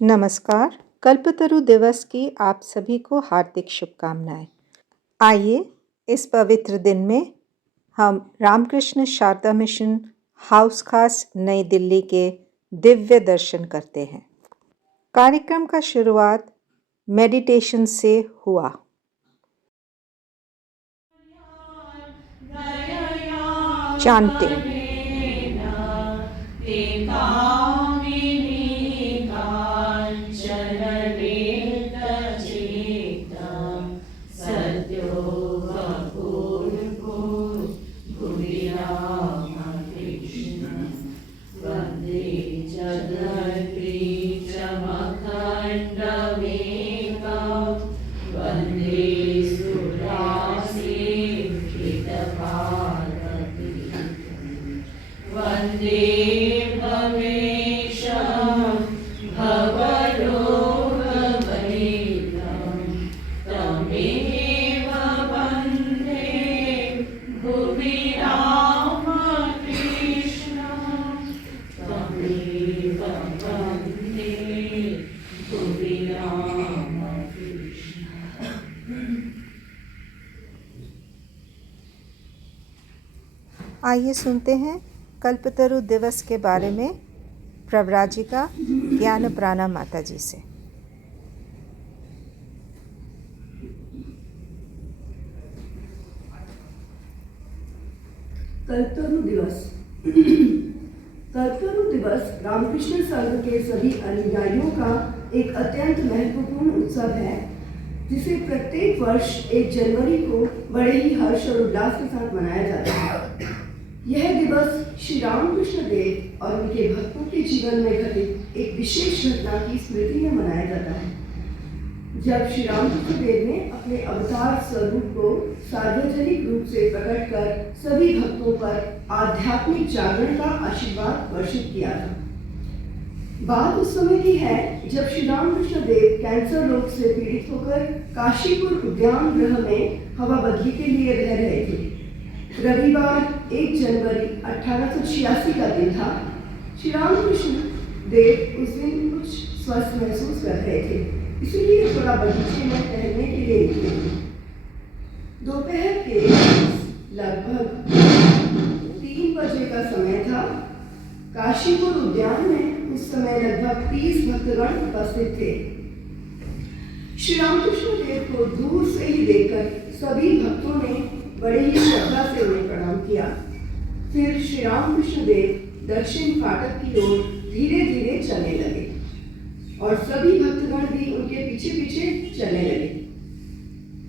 नमस्कार। कल्पतरु दिवस की आप सभी को हार्दिक शुभकामनाएं। आइए इस पवित्र दिन में हम रामकृष्ण शारदा मिशन हाउस खास नई दिल्ली के दिव्य दर्शन करते हैं। कार्यक्रम का शुरुआत मेडिटेशन से हुआ। चांटिंग। आइए सुनते हैं कल्पतरु दिवस के बारे में प्रव्राजिका ज्ञान प्राणा माता जी से। कल्पतरु दिवस। कल्पतरु दिवस रामकृष्ण संघ के सभी अनुयायियों का एक अत्यंत महत्वपूर्ण उत्सव है, जिसे प्रत्येक वर्ष 1 जनवरी को बड़े ही हर्ष और उल्लास के साथ मनाया जाता है। यह दिवस श्री रामकृष्ण देव और उनके भक्तों के जीवन में घटित एक विशेष घटना की स्मृति में मनाया जाता है, जब श्री रामकृष्ण देव ने अपने अवतार स्वरूप को सार्वजनिक रूप से प्रकट कर सभी भक्तों पर आध्यात्मिक जागरण का आशीर्वाद वर्षित किया था। बात उस समय की है जब श्री रामकृष्ण देव कैंसर रोग से पीड़ित होकर काशीपुर उद्यान गृह में हवा बदली के लिए रह रहे थे। रविवार 1 जनवरी 1886 का दिन था। श्री रामकृष्ण देव उस दिन कुछ स्वस्थ महसूस कर रहे थे, इसलिए थोड़ा बगीचे में टहलने के लिए निकले थे। दोपहर के लगभग 3 बजे का समय था। काशीपुर उद्यान में उस समय लगभग 30 भक्तगण उपस्थित थे। श्री रामकृष्ण देव को दूर से ही देखकर सभी भक्तों ने बड़े ही श्रद्धा से उन्हें प्रणाम किया। फिर श्री रामकृष्ण देव दक्षिण फाटक की ओर धीरे धीरे चलने लगे और सभी भक्तगण भी उनके पीछे पीछे चलने लगे।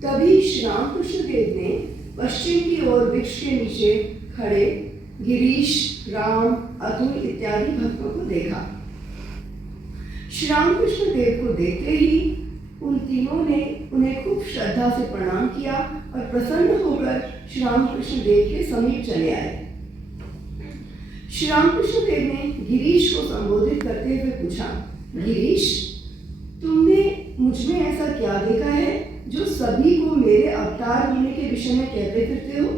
तभी श्री रामकृष्ण देव ने पश्चिम की ओर वृक्ष के नीचे खड़े गिरीश, राम, अतुल इत्यादि भक्तों को देखा। श्री रामकृष्ण देव को देखते ही उन तीनों ने उन्हें खूब श्रद्धा से प्रणाम किया और प्रसन्न होकर श्री रामकृष्ण देव के समीप चले आए। श्री रामकृष्ण देव ने गिरीश को संबोधित करते हुए पूछा, गिरीश, तुमने मुझ में ऐसा क्या देखा है जो सभी को मेरे अवतार होने के विषय में कहते फिरते हो?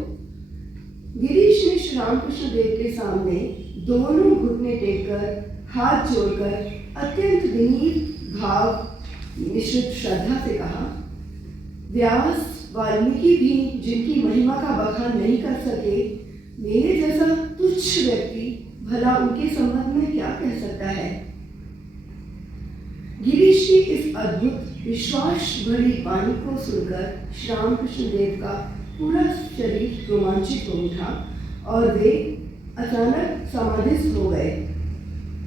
गिरीश ने श्री रामकृष्ण देव के सामने दोनों घुटने टेककर हाथ जोड़कर अत्यंत विनीत भाव निश्चित श्रद्धा से कहा, व्यास, वाल्मीकि भी जिनकी महिमा का बखान नहीं कर सके, मेरे जैसा तुच्छ व्यक्ति भला उनके संबंध में क्या कह सकता है? गिरीश की इस अद्भुत विश्वास भरी वाणी को सुनकर श्री रामकृष्ण देव का पूरा शरीर रोमांचित हो उठा और वे अचानक समाधिस्थ हो गए।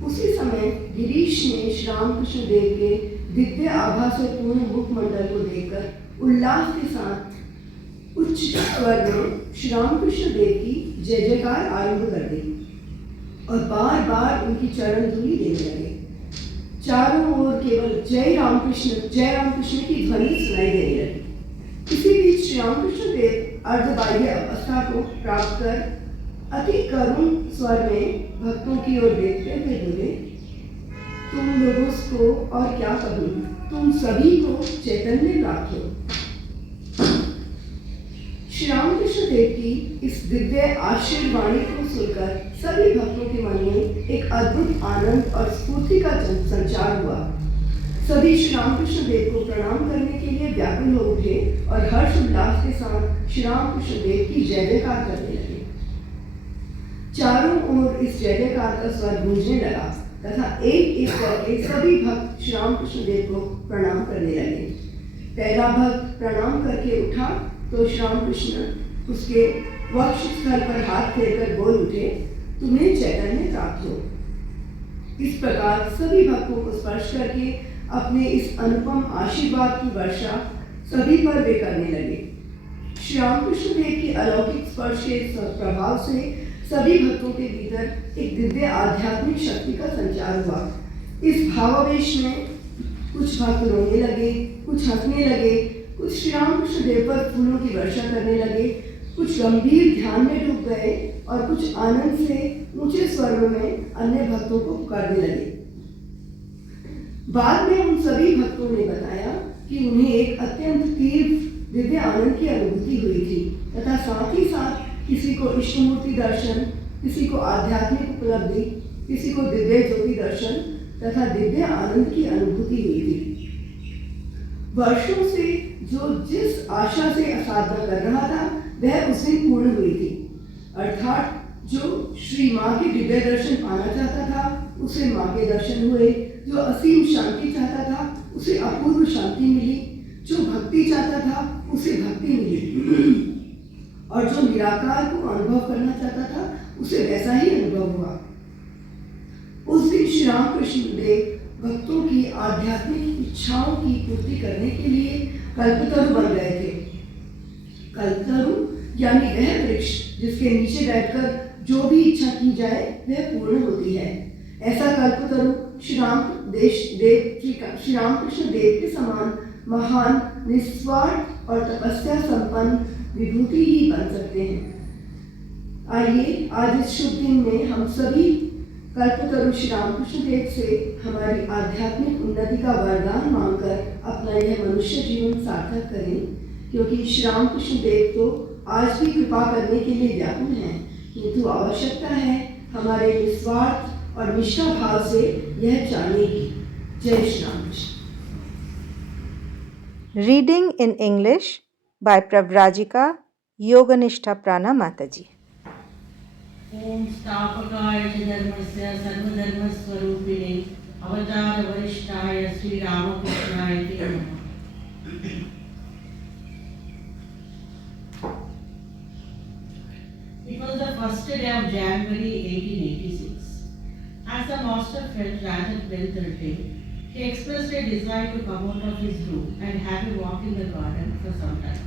उसी समय गिरीश ने श्री रामकृष्ण देव के दिव्य आभा से पूर्ण मुखमंडल को देखकर उल्लास के साथ उच्च स्वर में श्री रामकृष्ण देव की जय जयकार आरंभ कर दी और बार बार उनकी चरण धूलि देने लगे। चारों ओर केवल जय रामकृष्ण की ध्वनि सुनाई देने लगी। इसी बीच श्री रामकृष्ण देव अर्धबाह्य अवस्था को प्राप्त कर अति करुण स्वर में भक्तों की ओर देखते हुए बोले, तुम लोगों को और क्या कहूँ, तुम सभी को चैतन्य प्राप्त हो। श्री रामकृष्ण देव की इस दिव्य आशीर्वाणी को सुनकर सभी भक्तों के मन में एक अद्भुत आनंद और स्फूर्ति का संचार हुआ सभी श्री रामकृष्ण देव को प्रणाम करने के लिए व्याकुल हो उठे और हर्ष उल्लास के साथ श्री रामकृष्ण देव की जय जयकार करने लगे। चारों ओर इस जय जयकार का स्वर गूंजने लगा तथा एक एक करके सभी भक्त श्री रामकृष्ण देव को प्रणाम करने लगे। पहला भक्त प्रणाम करके उठा तो श्री रामकृष्ण उसके वक्ष स्थल पर हाथ फेरकर बोल उठे, तुम्हें चैतन्य प्राप्त हो। इस प्रकार सभी भक्तों को स्पर्श करके अपने इस अनुपम आशीर्वाद की वर्षा सभी पर वे करने लगे। श्री रामकृष्ण देव की अलौकिक स्पर्श के प्रभाव से सभी भक्तों के भीतर एक दिव्य आध्यात्मिक शक्ति का संचार हुआ। इस भावावेश में कुछ भक्त रोने लगे, कुछ हंसने लगे, कुछ श्री रामकृष्ण देव पर फूलों की वर्षा करने लगे, कुछ गंभीर ध्यान में डूब गए और कुछ आनंद से ऊंचे स्वर में अन्य भक्तों को पुकारने लगे। बाद में उन सभी भक्तों ने बताया कि उन्हें एक अत्यंत तीव्र दिव्य आनंद की अनुभूति हुई थी तथा साथ ही साथ किसी को इष्ट मूर्ति दर्शन, किसी को आध्यात्मिक उपलब्धि, किसी को दिव्य ज्योति दर्शन तथा दिव्य आनंद की अनुभूति हुई थी। वर्षों से जो जिस आशा से साधना कर रहा था वह उस दिन पूर्ण हुई थी, अर्थात जो श्री माँ के दिव्य दर्शन पाना चाहता था उसे माँ के दर्शन हुए, जो असीम शांति चाहता था उसे अपूर्व शांति मिली, जो भक्ति चाहता था उसे भक्ति मिली और जो निराकार को अनुभव करना चाहता था उसे वैसा ही अनुभव हुआ। उस दिन श्री रामकृष्ण देव भक्तों की आध्यात्मिक इच्छाओं की पूर्ति करने के लिए कल्पतरु बन गए थे। कल्पतरु यानी वह वृक्ष जिसके नीचे बैठकर जो भी इच्छा की जाए वह पूर्ण होती है। ऐसा कल्पतरु श्री रामकृष्ण देव के समान महान, निस्वार्थ और तपस्या संपन्न विभूति ही बन सकते हैं। आइए आज इस शुभ दिन में हम सभी कल्पतरु श्री रामकृष्ण देव से हमारी आध्यात्मिक उन्नति का वरदान मांगकर अपना यह मनुष्य जीवन सार्थक करें, क्योंकि श्री रामकृष्ण देव तो आज भी कृपा करने के लिए व्याकुल हैं, किंतु आवश्यकता है हमारे निस्वार्थ और निष्ठा भाव से यह जानने की। जय Shri Ramakrishna. Reading in English by Pravrajika Yoganishta Prana Mataji. ओम स्थापकाय च धर्मस्य सर्वधर्मस्वरूपिणे अवतार वरिष्ठाय श्री रामकृष्णाय ते नमः। It was the first day of January 1886. As the master felt rather well-thirty, he expressed a desire to come out of his room and have a walk in the garden for some time.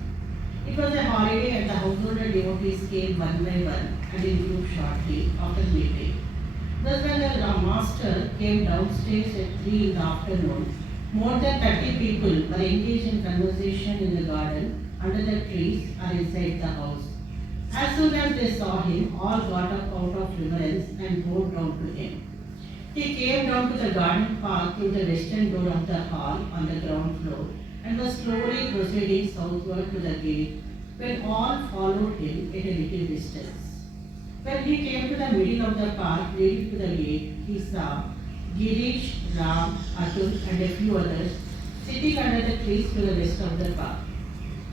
It was a holiday and the householder devotees came one by one and in group shortly after midday. Thus when the master came downstairs at 3 in the afternoon, more than 30 people were engaged in conversation in the garden, under the trees or inside the house. As soon as they saw him, all got up out of reverence and bowed down to him. He came down to the garden path through the western door of the hall on the ground floor and was slowly proceeding southward to the gate when all followed him at a little distance. When he came to the middle of the path leading to the gate, he saw Girish, Ram, Atul and a few others sitting under the trees to the west of the path.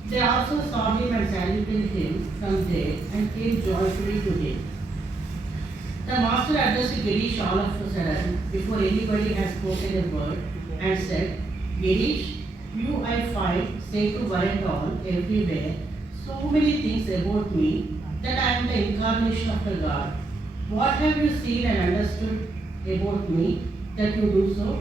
They also saw him and saluted him from there and came joyfully to him. The master addressed Girish all of a sudden before anybody had spoken a word and said, Girish, you I find say to one and all everywhere so many things about me that I am the incarnation of the God. What have you seen and understood about me that you do so?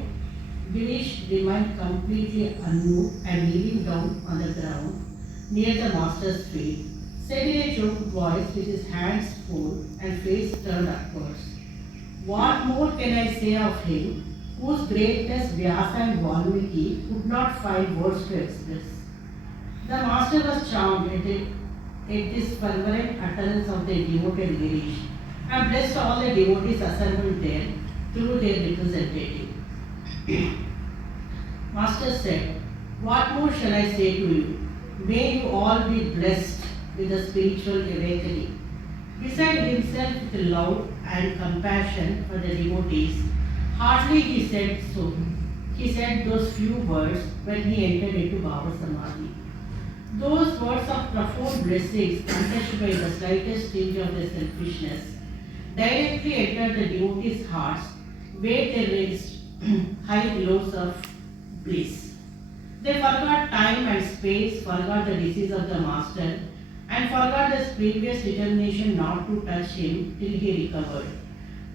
Girish remained completely unmoved and kneeling down on the ground near the master's feet, said in a choked voice with his hands full and face turned upwards. What more can I say of him, whose greatness Vyasa and Valmiki could not find words to express? The master was charmed at this fervent utterance of the devoted Girish and blessed all the devotees assembled there through their representative. Master said, what more shall I say to you? May you all be blessed with a spiritual awakening. Beside himself with love and compassion for the devotees, heartily he said so. he said those few words when he entered into Baba Samadhi. Those words of profound blessings, untouched by the slightest tinge of their selfishness, directly entered the devotees' hearts, where they raised high glows of bliss. They forgot time and space, forgot the disease of the master, and forgot his previous determination not to touch him till he recovered,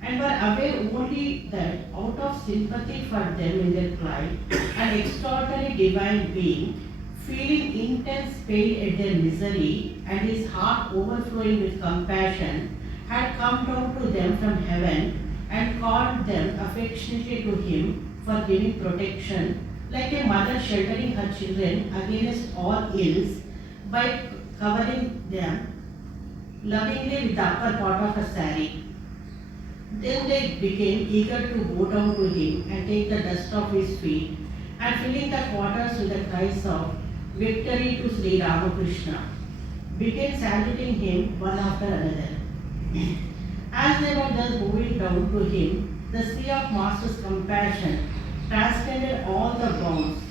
and were aware only that out of sympathy for them in their plight, an extraordinary divine being, feeling intense pain at their misery and his heart overflowing with compassion, had come down to them from heaven and called them affectionately to him for giving protection, like a mother sheltering her children against all ills by covering them lovingly with the upper part of her saree. Then they became eager to go down to him and take the dust off his feet, and filling the quarters with the cries of victory to Sri Ramakrishna, began saluting him one after another. As they were thus moving down to him, the sea of Master's compassion transcended all the bounds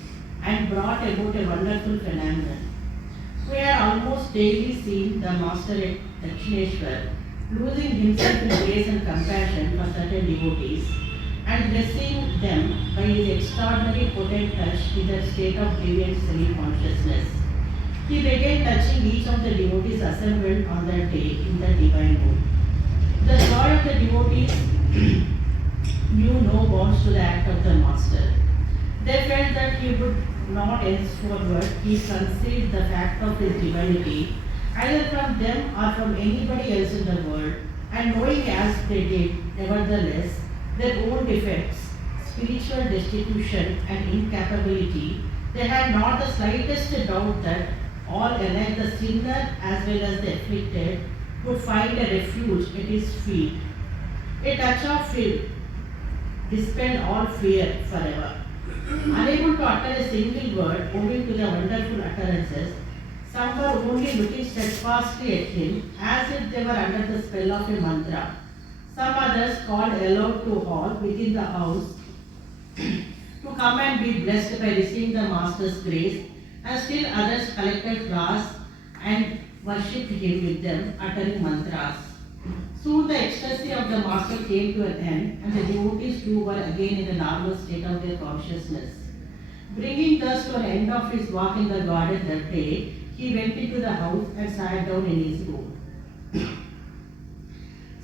and brought about a wonderful phenomenon. We had almost daily seen the Master at Dakshineshwar losing himself in grace and compassion for certain devotees and blessing them by his extraordinary potent touch in the state of deviant semi-consciousness. He began touching each of the devotees assembled on that day in the divine mood. The joy of the devotees knew no bounds to the act of the Master. They felt that he would not henceforward he concealed the fact of his divinity either from them or from anybody else in the world, and knowing as they did, nevertheless, their own defects, spiritual destitution and incapability, they had not the slightest doubt that all alike the sinner as well as the afflicted would find a refuge at his feet. A touch of faith dispelled all fear forever. Unable to utter a single word owing to the wonderful utterances, some were only looking steadfastly at him as if they were under the spell of a mantra. Some others called aloud to all within the house to come and be blessed by receiving the Master's grace, and still others collected flowers and worshipped him with them, uttering mantras. Soon the ecstasy of the Master came to an end, and the devotees too were again in the normal state of their consciousness. Bringing thus to an end of his walk in the garden that day, he went into the house and sat down in his room.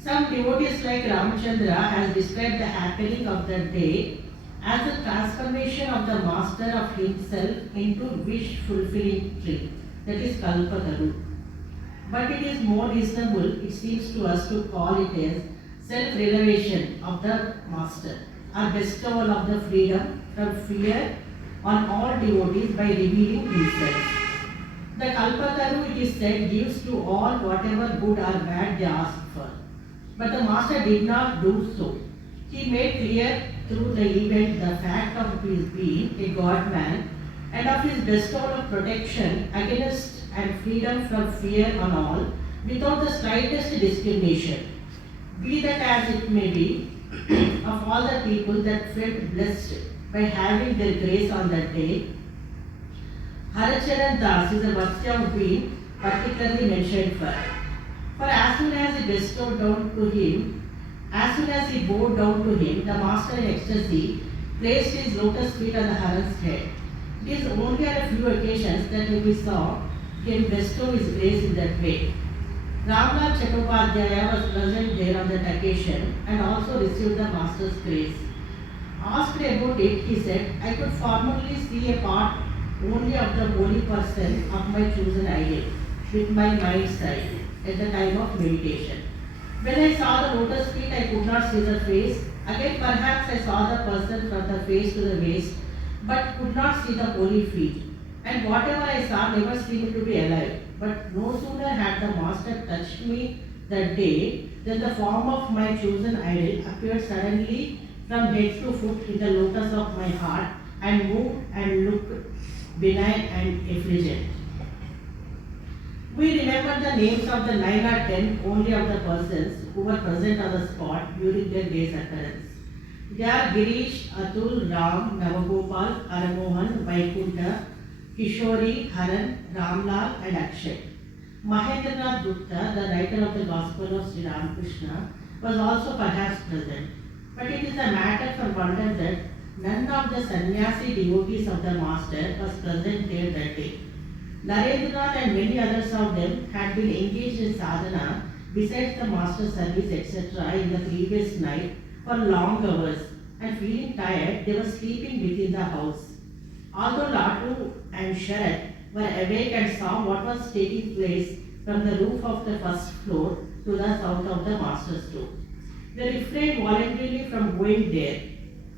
Some devotees like Ramchandra has described the happening of that day as the transformation of the Master of himself into wish-fulfilling tree, that is kalpataru. But it is more reasonable, it seems to us, to call it as self-revelation of the Master, or bestowal of the freedom from fear on all devotees by revealing himself. The kalpataru, it is said, gives to all whatever good or bad they ask for. But the Master did not do so. He made clear through the event the fact of his being a God-man and of his bestowal of protection against and freedom from fear on all without the slightest discrimination. Be that as it may be, of all the people that felt blessed by having their grace on that day, Haracharan Das is a virtue of being particularly mentioned for. For as soon as he bestowed down to him, as soon as he bowed down to him, the Master in ecstasy placed his lotus feet on the Haran's head. It is only on a few occasions that we saw him bestow his grace in that way. Ramlal Chattopadhyaya was present there on that occasion and also received the Master's grace. Asked about it, he said, I could formally see a part only of the holy person of my chosen ideal, with my mind's eye, at the time of meditation. When I saw the lotus feet, I could not see the face. Again, perhaps I saw the person from the face to the waist, but could not see the holy feet. And whatever I saw never seemed to be alive. But no sooner had the Master touched me that day than the form of my chosen idol appeared suddenly from head to foot in the lotus of my heart and moved and looked benign and effulgent. We remember the names of the 9 or 10 only of the persons who were present on the spot during their day's occurrence. They are Girish, Atul, Ram, Navagopal, Aramohan, Vaikunta, Kishori, Haran, Ramlal, and Akshay. Mahendranath Gupta, the writer of the Gospel of Sri Ramakrishna, was also perhaps present. But it is a matter for wonder that none of the sannyasi devotees of the Master was present there that day. Narendranath and many others of them had been engaged in sadhana besides the Master service etc. in the previous night for long hours, and feeling tired, they were sleeping within the house. Although Latu and Sharat were awake and saw what was taking place from the roof of the first floor to the south of the master's room, they refrained voluntarily from going there.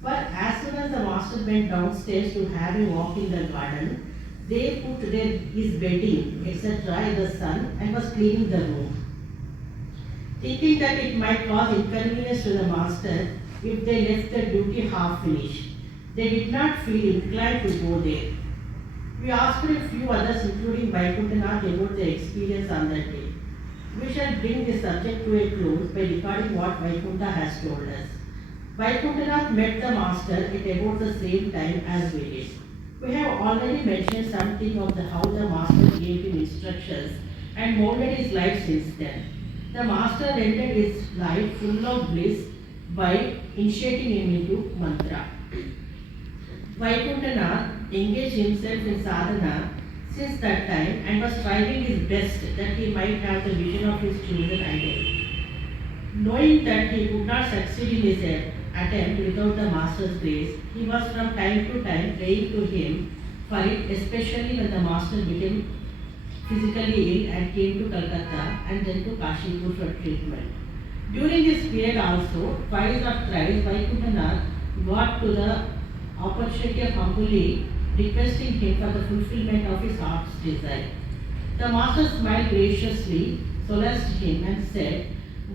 For as soon as the master went downstairs to have a walk in the garden, they put his bedding, etc., in the sun and was cleaning the room. Thinking that it might cause inconvenience to the master if they left the duty half finished, they did not feel inclined to go there. We asked a few others, including Vaikuntanath, about their experience on that day. We shall bring this subject to a close by recording what Vaikunta has told us. Vaikuntanath met the master at about the same time as we did. We have already mentioned something of how the master gave him instructions and molded his life since then. The master rendered his life full of bliss by initiating him into mantra. Vaikuntanath engaged himself in sadhana since that time and was striving his best that he might have the vision of his chosen ideal. Knowing that he could not succeed in his attempt without the master's grace, he was from time to time praying to him for it, especially when the master became physically ill and came to Calcutta and then to Kashipur for treatment. During this period also, twice or thrice, Vaikuntanath got to the opportunity of humbly requesting him for the fulfillment of his heart's desire. The master smiled graciously, solaced him and said,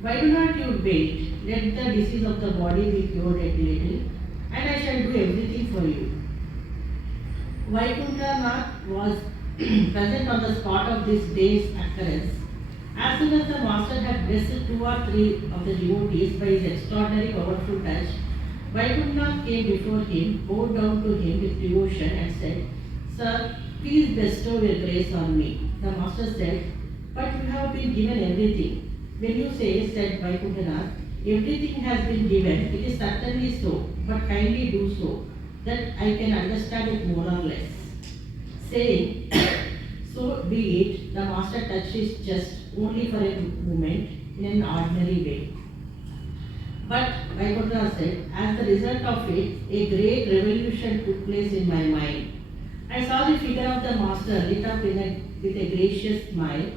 "Why do not you wait? Let the disease of the body be cured a little, and I shall do everything for you." Vaikunthanath was present on the spot of this day's occurrence. As soon as the master had blessed 2 or 3 of the devotees by his extraordinary powerful touch, Vaikuntanath came before him, bowed down to him with devotion and said, "Sir, please bestow your grace on me." The master said, "But you have been given everything." "When you say," said Vaikuntanath, "everything has been given, it is certainly so, but kindly do so, that I can understand it more or less." Saying, "So be it," the master touched his chest only for a moment in an ordinary way. But Vaikuntanath said, "As the result of it, a great revolution took place in my mind. I saw the figure of the master lit up with a gracious smile,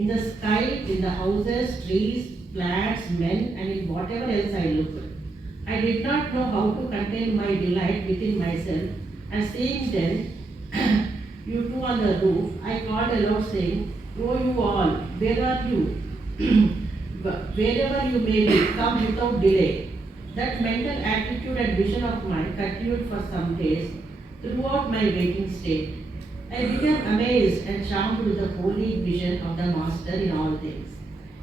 in the sky, in the houses, trees, plants, men, and in whatever else I looked. I did not know how to contain my delight within myself, and seeing them, you two on the roof, I called aloud saying, 'Oh, you all, where are you? Wherever you may be, come without delay.' That mental attitude and vision of mine continued for some days throughout my waking state. I became amazed and charmed with the holy vision of the Master in all things.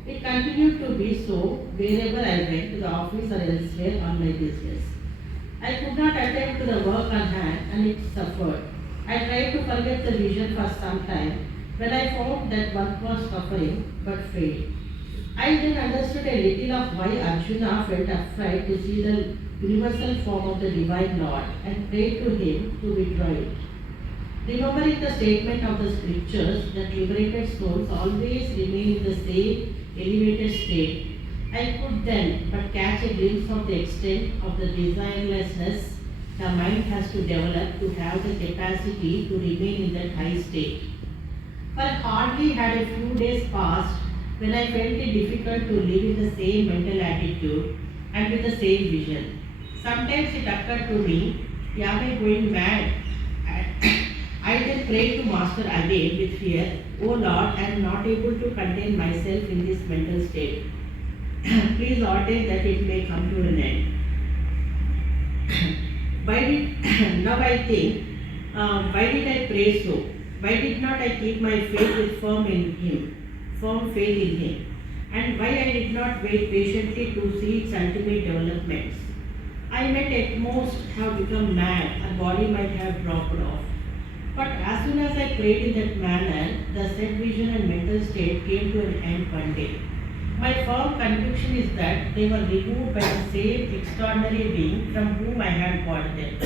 It continued to be so wherever I went, to the office or elsewhere on my business. I could not attend to the work on hand, and it suffered. I tried to forget the vision for some time, when I found that work was suffering, but failed. I then understood a little of why Arjuna felt afraid to see the universal form of the Divine Lord and prayed to him to withdraw it. Remembering the statement of the scriptures that liberated souls always remain in the same elevated state, I could then but catch a glimpse of the extent of the desirelessness the mind has to develop to have the capacity to remain in that high state. For hardly had a few days passed when I felt it difficult to live in the same mental attitude and with the same vision. Sometimes it occurred to me, am I going mad? I then prayed to Master again with fear, "O Lord, I am not able to contain myself in this mental state. Please ordain that it may come to an end." Now I think, why did I pray so? Why did not I keep my faith with firm faith in Him? And why I did not wait patiently to see its ultimate developments? I might at most have become mad, a body might have dropped off. But as soon as I prayed in that manner, the set vision and mental state came to an end one day. My firm conviction is that they were removed by the same extraordinary being from whom I had got them.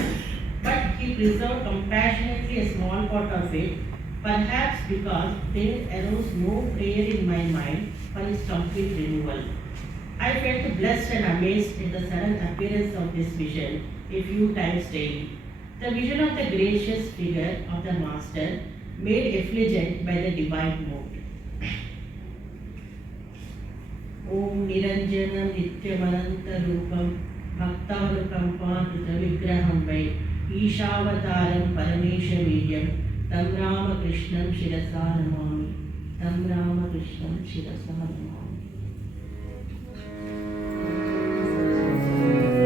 But he preserved compassionately a small part of it, perhaps because there arose no prayer in my mind for his complete removal. I felt blessed and amazed at the sudden appearance of this vision a few times daily. The vision of the gracious figure of the Master, made effulgent by the divine mood. Om Niranjanam Nityamananta Rupam Bhaktanukampanita Vigraham Vai Ishavataram Paramesha Vidyam Tam Ramakrishnam Shirasa Namami Tam Ramakrishnam Shirasa Namami. Thank you.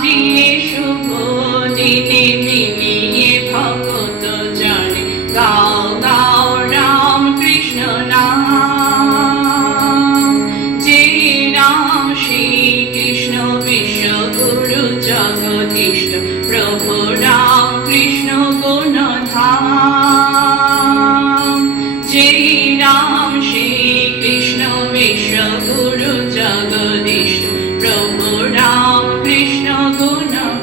আজি এ শুভ দিনে মিলিয়ে ভগত জনে গাও গাও রাম কৃষ্ণ নাম। যে রাম শ্রী কৃষ্ণ বিশ্বগুরু জগদীষ্ট প্রভু রাম কৃষ্ণ গুণধাম। যে রাম শ্রী কৃষ্ণ বিশ্বগুরু জগদীষ্ট প্রভু রাম কৃষ্ণ গুণধাম।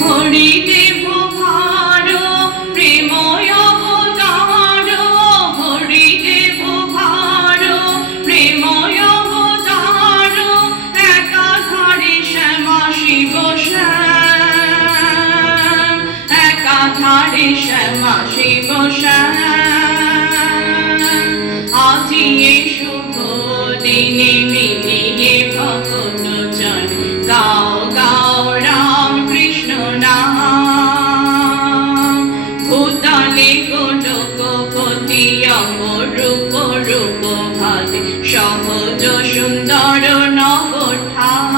হরিদেব ভার প্রেময় অবতার, হরিদেব ভার প্রেময় অবতার, একাধারে শ্যামা শিব শ্যাম, একাধারে শ্যামা শিব শ্যাম। আজি এ শুভ দিনে মিলিয়ে ভগত জন গাও গাও রাম কৃষ্ণ নাম। ভূতলে গোলকপতি অপরূপ রূপ ভাতে সহজ সুন্দর নবধাম।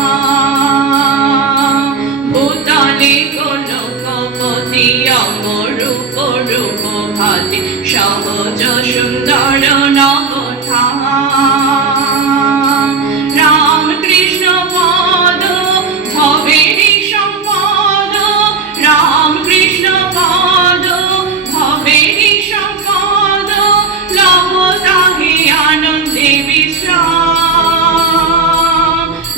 ভূতলে গোলকপতি অপরূপ রূপ ভাতে সহজ সুন্দর নবধাম। রাম কৃষ্ণ পদ ভবেরি সম্পদ, রাম কৃষ্ণ পদ ভবেরি সম্পদ, লহ তাহে আনন্দে বিশ্রাম,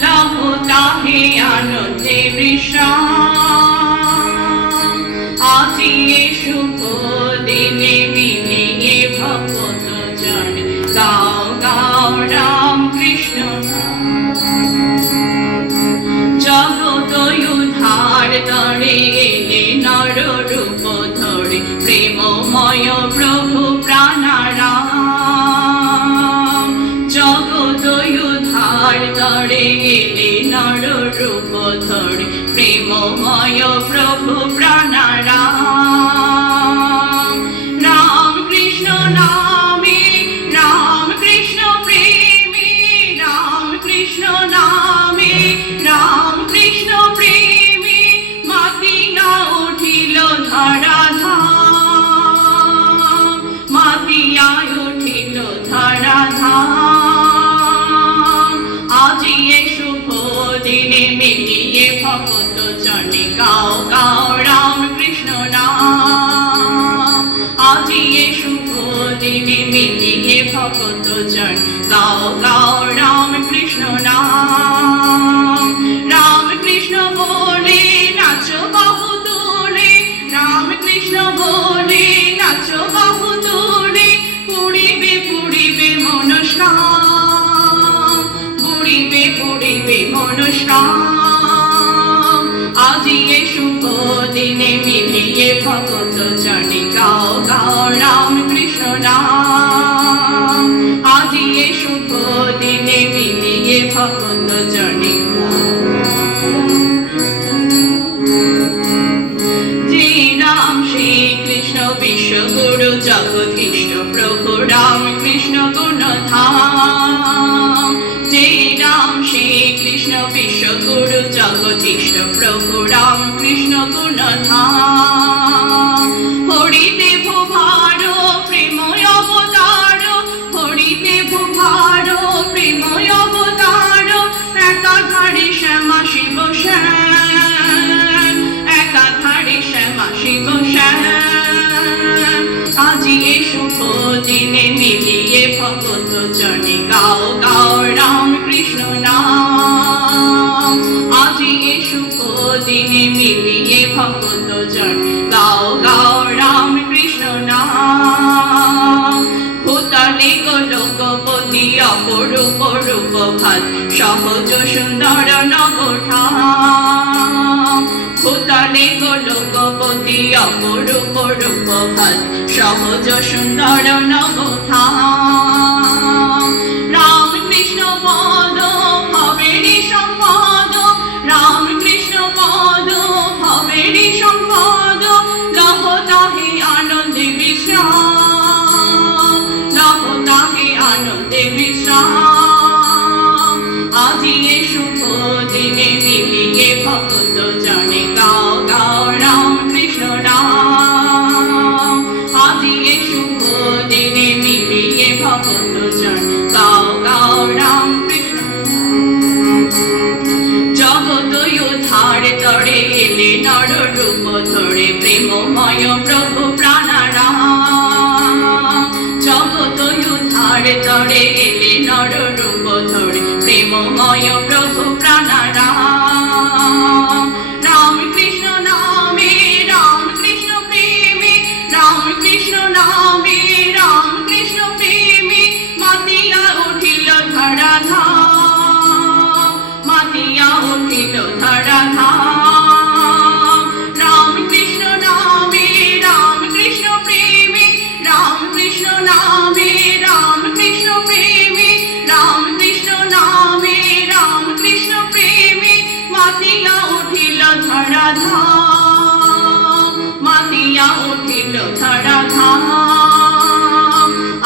লহ তাহে আনন্দে বিশ্রাম। আজি এ শুভ দিনে মিলিয়ে ভগত জন গাও গাও রাম কৃষ্ণ নাম। জগত উদ্ধার তরে এলে নর রূপ ধরে প্রেমময় প্রভু প্রাণারাম। জগত উদ্ধার তরে এলে নর রূপ ধরে প্রেমময় প্রভু প্রাণারাম। রাম কৃষ্ণ নামে রাম কৃষ্ণ প্রেমে, রাম কৃষ্ণ নামে রাম কৃষ্ণ প্রেমে, মাতিয়া উঠিল ধরাধাম, মাতিয়া উঠিল ধরাধাম। আজি এ শুভ দিনে মিলিয়ে ভগত জনে গাও গাও রাম কৃষ্ণ নাম। আজি এ শুভ দিনে মিলিয়ে ভগত জন গাও গাও রাম কৃষ্ণ নাম। রাম কৃষ্ণ বলে নাচো বাহু তোলে, রাম কৃষ্ণ বলে নাচো বাহু তোলে, পুড়িবে পুড়িবে মনস্কাম, পুড়িবে পুড়িবে মনস্কাম। আজি এ শুভ দিনে মিলিয়ে ভগত জনে গাও গাও রাম কৃষ্ণ নাম। আজি এ শুভ দিনে মিলিয়ে ভগত জনে যে রাম শ্রী কৃষ্ণ বিশ্বগুরু জগদীষ্ট প্রভু রাম কৃষ্ণ গুণধাম। যে রাম শ্রী কৃষ্ণ বিশ্বগুরু জগদীষ্ট প্রভু রাম কৃষ্ণ গুণধাম। হরিদেব ভার প্রেময় অবতার, হরিদেব ভার প্রেময় অবতার, একাধারে শ্যামা শিব শ্যাম, একাধারে শ্যামা শিব শ্যাম। আজি এ শুভ দিনে মিলিয়ে ভগত জনে গাও গাও রাম কৃষ্ণ নাম। আজি এ শুভ দিনে মিলিয়ে ভগত জন গাও গাও রাম কৃষ্ণ নাম। ভূতলে গোলকপতি অপরূপ রূপ ভাত সহজ সুন্দর নবধাম। ভূতলে গোলকপতি অপরূপ রূপ ভাত সহজ সুন্দর নবধাম। রাম কৃষ্ণ পদ ভবেরি সম্পদ, রাম কৃষ্ণ পদ ভবেরি সম্পদ, লহ তাহে আনন্দে বিশ্রাম, লহ তাহে আনন্দে বিশ্রাম। আজি এ শুভ প্রেমময় প্রভু প্রাণারাম। রাম কৃষ্ণ নামে রাম কৃষ্ণ প্রেমে, রাম কৃষ্ণ নামে রাম কৃষ্ণ প্রেমে মাতিয়া উঠিল ধরাধাম, মাতিয়া উঠিল ধরাধাম। রাম কৃষ্ণ নামে রাম কৃষ্ণ প্রেমে, রাম কৃষ্ণ নামে রাম কৃষ্ণ প্রেমে, রাম কৃষ্ণ নামে রাম কৃষ্ণ প্রেমে মাতিয়া উঠিল ধরাধাম, মাতিয়া উঠিল ধরাধাম।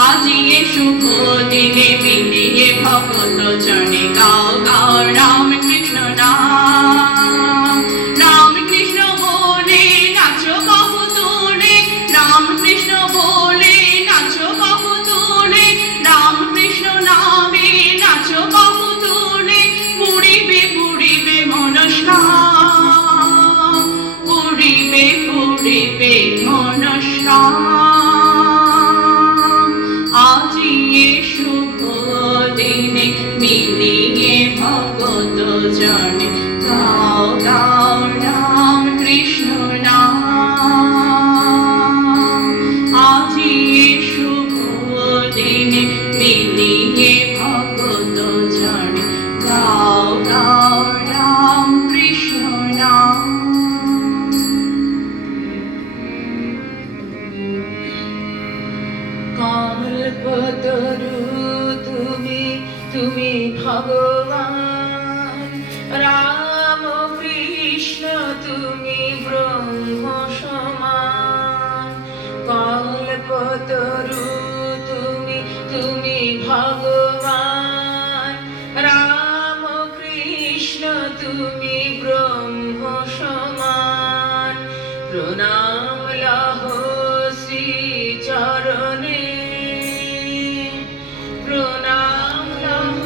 আজি এ শুভ দিনে মিলিয়ে ভগত জনে গাও গাও রাম কৃষ্ণ নাম। রাম কৃষ্ণ বলে নাচো বাহু তোলে, রাম কৃষ্ণ বলে নাচো বাহু তোলে, রাম কৃষ্ণ নামে নাচো বাহু তোলে। পুরিবে পুরিবে মনস্কাম, পুরিবে পুরিবে মনস্কাম। আজি এ শুভ দিনে মিলিয়ে ভগত জনে গাও গাও রাম কৃষ্ণ নাম। আজি এ শুভ দিনে মিলিয়ে ভগত জনে গাও গাও রাম কৃষ্ণ নাম। কল্পতরু তুমি তুমি ভগবান, রাম কৃষ্ণ তুমি ব্রহ্ম সমান। কল্পতরু তুমি তুমি ভগবান, রাম কৃষ্ণ তুমি ব্রহ্ম সমান। প্রণাম লহ শ্রী চরণে, প্রণাম লহ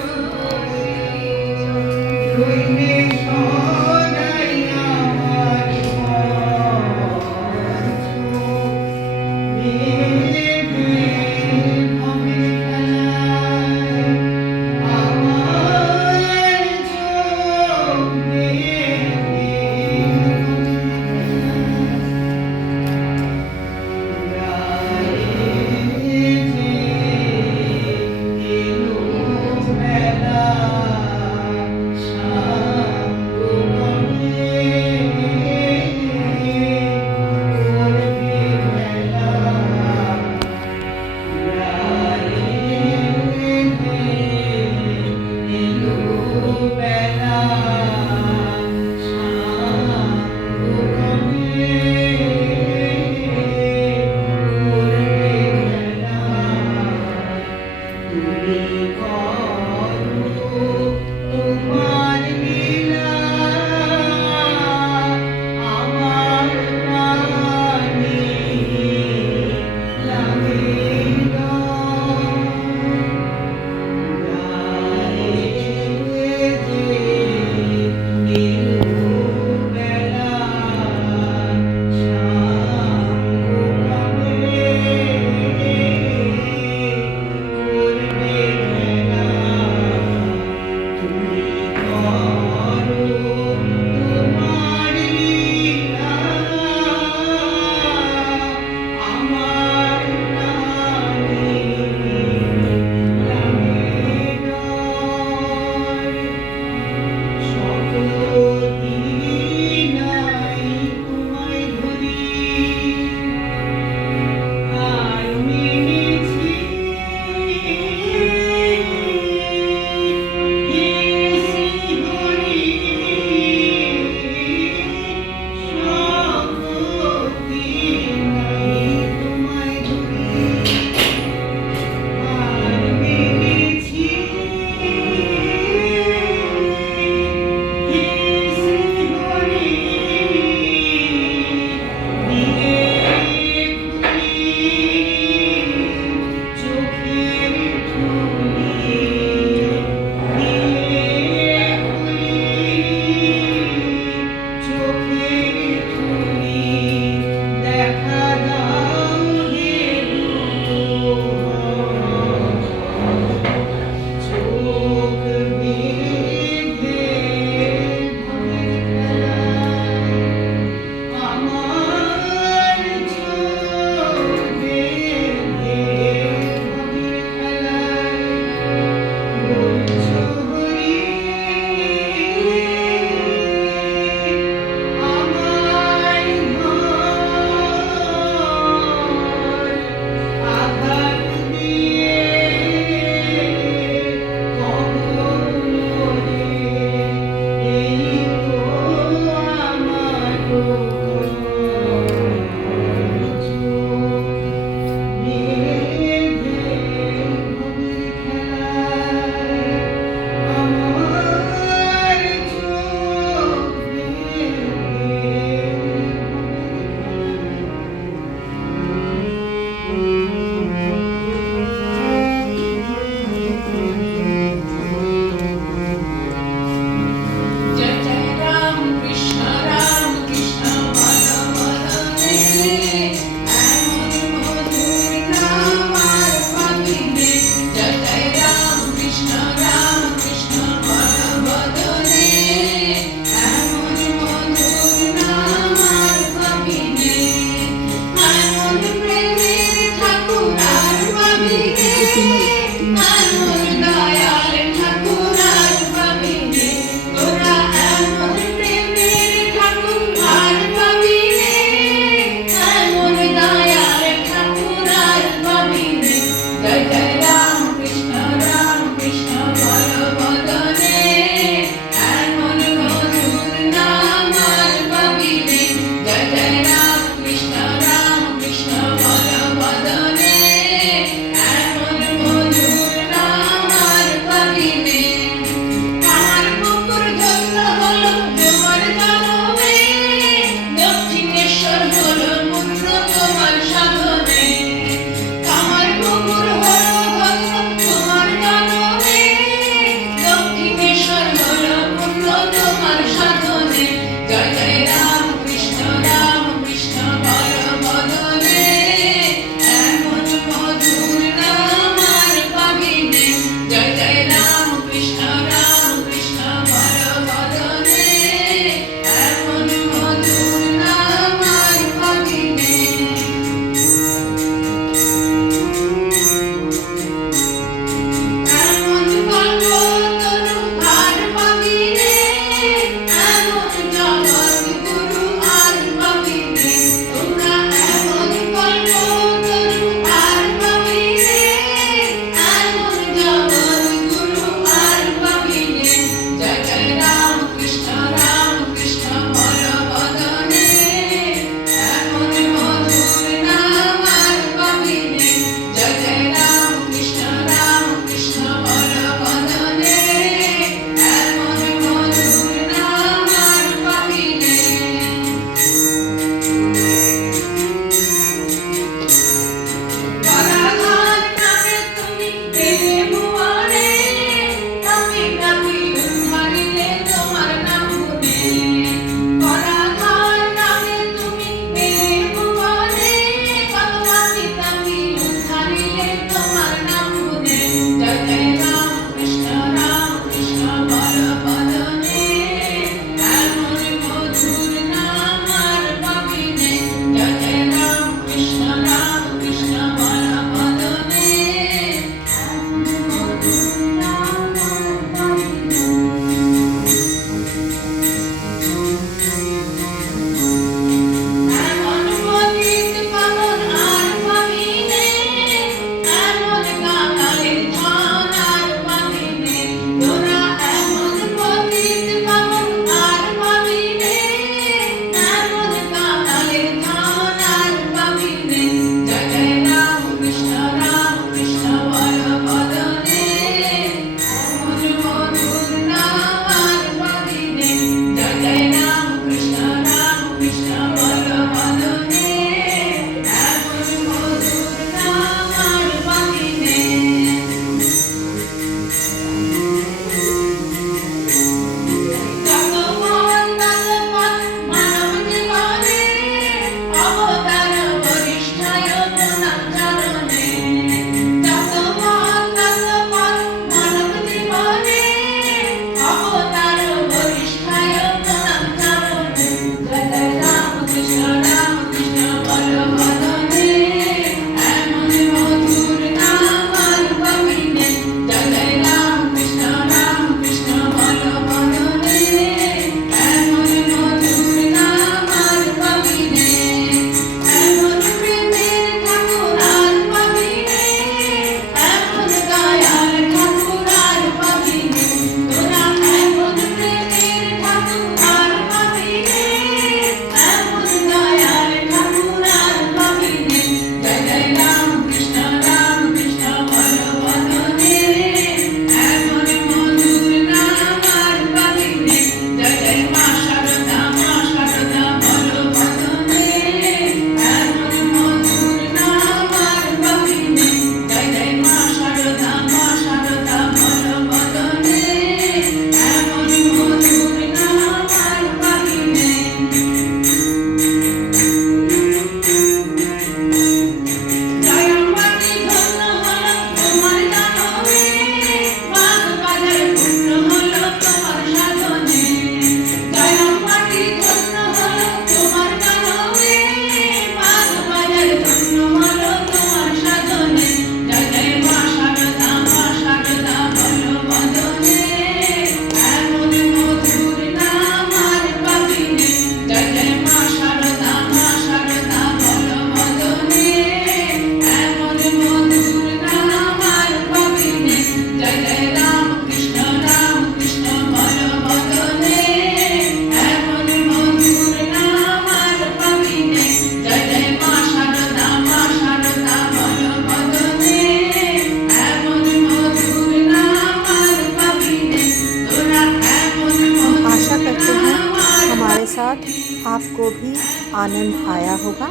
आपको भी आनंद आया होगा।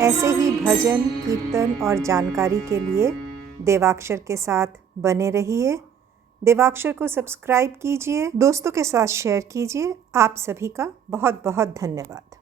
ऐसे ही भजन, कीर्तन और जानकारी के लिए देवाक्षर के साथ बने रहिए। देवाक्षर को सब्सक्राइब कीजिए, दोस्तों के साथ शेयर कीजिए। आप सभी का बहुत बहुत धन्यवाद।